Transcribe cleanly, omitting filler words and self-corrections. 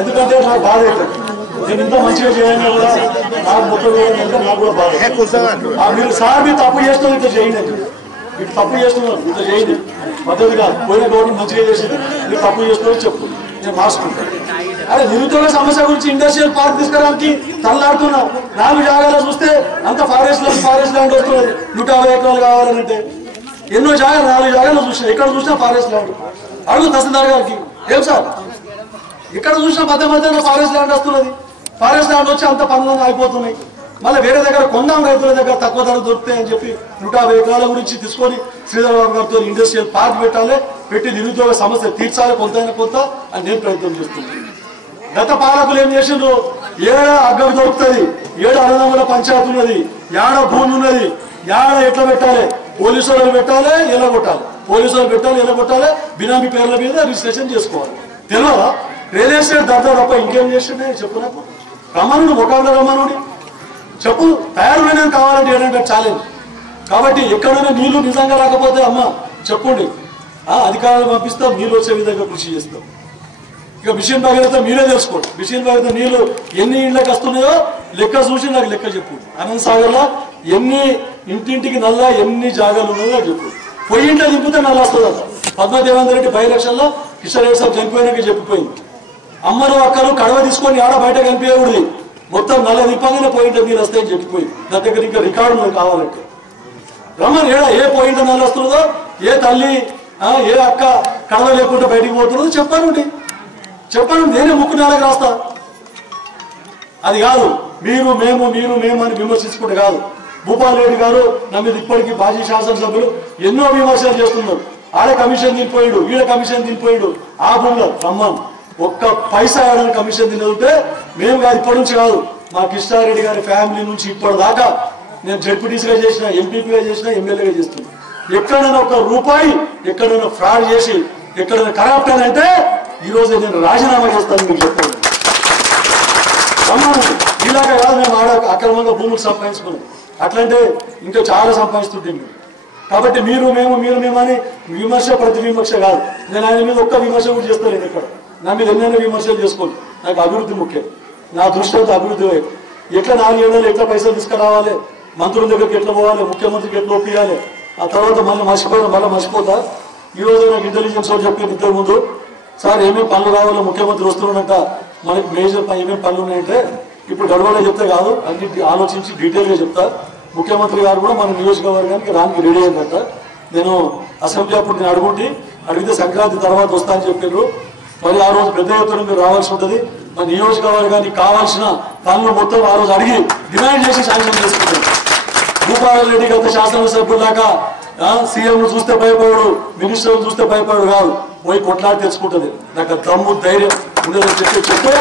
ఎందుకంటే నాకు బాధ అవుతుంది. నేను ఇంత మంచిగా చేయాలి కూడా నాకు మొత్తం చేయాలంటే నాకు కూడా బాధ. మీరు సార్ మీరు తప్పు చేస్తున్నారు, ఇంత చేయండి. ఇటు తప్పు చేస్తున్నారు, ఇంత చేయండి. పద్ధతి కాదు. పోయిన గవర్నమెంట్ మంచిగా చేసింది, మీరు తప్పు చేస్తున్నారు చెప్పు, నేను మార్చుకుంటాను. అరే నిరుద్యోగ సమస్య గురించి ఇండస్ట్రియల్ పార్క్ తీసుకురావడానికి తల్లాడుతున్నా. 4 జాగాలో చూస్తే అంత ఫారెస్ట్ ల్యాండ్ వస్తున్నది. 150 ఎకరాలు కావాలంటే ఎన్నో జాగాలు 4 జాగాలో చూసినా, ఎక్కడ చూసినా ఫారెస్ట్ ల్యాండ్. అడుగు తహసీల్దార్ గారికి, ఏం సార్ ఇక్కడ చూసినా మధ్య ఫారెస్ట్ ల్యాండ్ వస్తున్నది. ఫారెస్ట్ ల్యాండ్ వచ్చి అంత పనులన్నీ అయిపోతున్నాయి. మళ్ళీ వేరే దగ్గర కొందాం, రైతుల దగ్గర తక్కువ ధర దొరుకుతాయని చెప్పి 150 ఎకరాల గురించి తీసుకొని శ్రీధరబాబు గారితో ఇండస్ట్రియల్ పార్క్ పెట్టాలి, పెట్టి నిరుద్యోగ సమస్య తీర్చాలి కొంతైనా కొంత అని నేను ప్రయత్నం చేస్తున్నాను. గత పాలకులు ఏం చేసిండ్రు, ఏడ అగ్గం దొరుకుతుంది, ఏడ అన్నదమ్ముల పంచాయతీ ఉన్నది, ఏడ భూమి ఉన్నది, ఏడ ఎట్లా పెట్టాలి, పోలీసు వాళ్ళు పెట్టాలి, ఎలా కొట్టాలి, పోలీసు వాళ్ళు పెట్టాలి, ఎలా కొట్టాలి, బినామీ పేర్ల మీద రిజిస్ట్రేషన్ చేసుకోవాలి. తెలియదా? రియల్ ఎస్టేట్ దర్దా తప్ప ఇంకేం చేసిండే చెప్పు. నాకు రమణుడు ముఖాండ రమణుడి చెప్పు, తయారు కావాలంటే ఏంటంటే ఛాలెంజ్. కాబట్టి ఎక్కడైనా నీళ్లు నిజంగా రాకపోతే అమ్మ చెప్పండి, అధికారులు పంపిస్తాం, నీళ్ళు వచ్చే విధంగా కృషి చేస్తాం. ఇక మిషన్ భగీరథ మీరే తెలుసుకోండి. మిషన్ భగీరథ నీళ్లు ఎన్ని ఇళ్ళకి వస్తున్నాయో లెక్క చూసి నాకు లెక్క చెప్పు. అనంత సాగర్లో ఎన్ని ఇంటింటికి నల్ల ఎన్ని జాగాలు ఉన్నాయో చెప్పు. పొయ్యి ఇంట్లో దింపితే నల్ల వస్తుంది. పద్మదేవేందర్ రెడ్డి 10 లక్షల్లో కిషన్ రెడ్డి సాబ్ చనిపోయినాక చెప్పిపోయింది. అమ్మలు అక్కలు కడవ తీసుకొని ఆడ బయట కనిపించకూడదు, మొత్తం నల్ల దింపగానే పోయింటే నీళ్ళు వస్తాయని చెప్పిపోయింది. నా దగ్గర ఇంకా రికార్డు నాకు కావాలంటే రమ్మని ఏడా ఏ పోయింట నల్ల వస్తుందో, ఏ తల్లి ఏ అక్క కడవ లేకుండా బయటికి పోతున్నదో చెప్పానండి. నేనే ముక్కు నేలకు రాస్తా. అది కాదు మీరు మేము అని విమర్శించుకుంటే కాదు. భూపాల్ రెడ్డి గారు నా మీద ఇప్పటికీ మాజీ శాసనసభ్యులు ఎన్నో విమర్శలు చేస్తున్నారు. ఆడ కమిషన్ తినిపోయాడు, ఈడ కమిషన్ తినిపోయాడు. ఆ భూమిలో రమ్మన్ ఒక్క పైసా ఆడని కమిషన్ తినదుంటే మేము కాదు, ఇప్పటి నుంచి కాదు, మా కిష్టారెడ్డి గారి ఫ్యామిలీ నుంచి ఇప్పటిదాకా నేను జడ్పీటీసీగా చేసిన, ఎంపీపీగా చేసిన, ఎమ్మెల్యేగా చేస్తున్నాను. ఎక్కడైనా 1 రూపాయి ఎక్కడైనా ఫ్రాడ్ చేసి ఎక్కడైనా కరప్ట్ అని అంటే ఈరోజు నేను రాజీనామా చేస్తాను మీకు చెప్పాను. ఇలాగా కాదు, మేము ఆడ అక్రమంగా భూములు సంపాదించుకున్నాం. అట్లంటే ఇంకా చాలా సంపాదిస్తుంటాం. కాబట్టి మీరు మేము అని విమర్శ ప్రతి విమర్శ కాదు. నేను ఆయన మీద ఒక్క విమర్శ కూడా చేస్తాను. ఇక్కడ నా మీద ఎన్నైనా విమర్శలు చేసుకోండి. నాకు అభివృద్ధి ముఖ్యం. నా దృష్టితో అభివృద్ధి ఎట్లా 4 ఏళ్ళు ఎట్లా పైసలు తీసుకురావాలి, మంత్రుల దగ్గరికి ఎట్లా పోవాలి, ముఖ్యమంత్రికి ఎట్లా ఒప్పియాలి, ఆ తర్వాత మళ్ళీ మర్చిపోతా. ఈరోజు నాకు ఇంటెలిజెన్స్ వాళ్ళు చెప్పి ఇంతకు ముందు సార్ ఏమేమి పనులు కావాలో ముఖ్యమంత్రి వస్తున్నాడంట, మనకి మేజర్ ఏమేమి పనులు ఉన్నాయంటే ఇప్పుడు గడవలో చెప్తే కాదు, అన్ని ఆలోచించి డీటెయిల్గా చెప్తా. ముఖ్యమంత్రి గారు కూడా మన నియోజకవర్గానికి రానికి రెడీ అయిందంట. నేను అసెంబ్లీ అప్పుడు నేను అడిగితే సంక్రాంతి తర్వాత వస్తా అని చెప్పారు. మరి ఆ రోజు పెద్ద ఎత్తున మీరు రావాల్సి ఉంటుంది. మన నియోజకవర్గానికి కావాల్సిన పనులు మొత్తం ఆ రోజు అడిగి డిమాండ్ చేసి శాంక్షన్ చేసుకుంటారు. భూపాల్ రెడ్డి గత శాసనసభ్యులాగా సీఎం చూస్తే భయపడు, మినిస్టర్ చూస్తే భయపడు కాదు, పోయి కొట్లాడి తెచ్చుకుంటుంది. నాకు దమ్ము ధైర్యం ఉండదని చెప్పే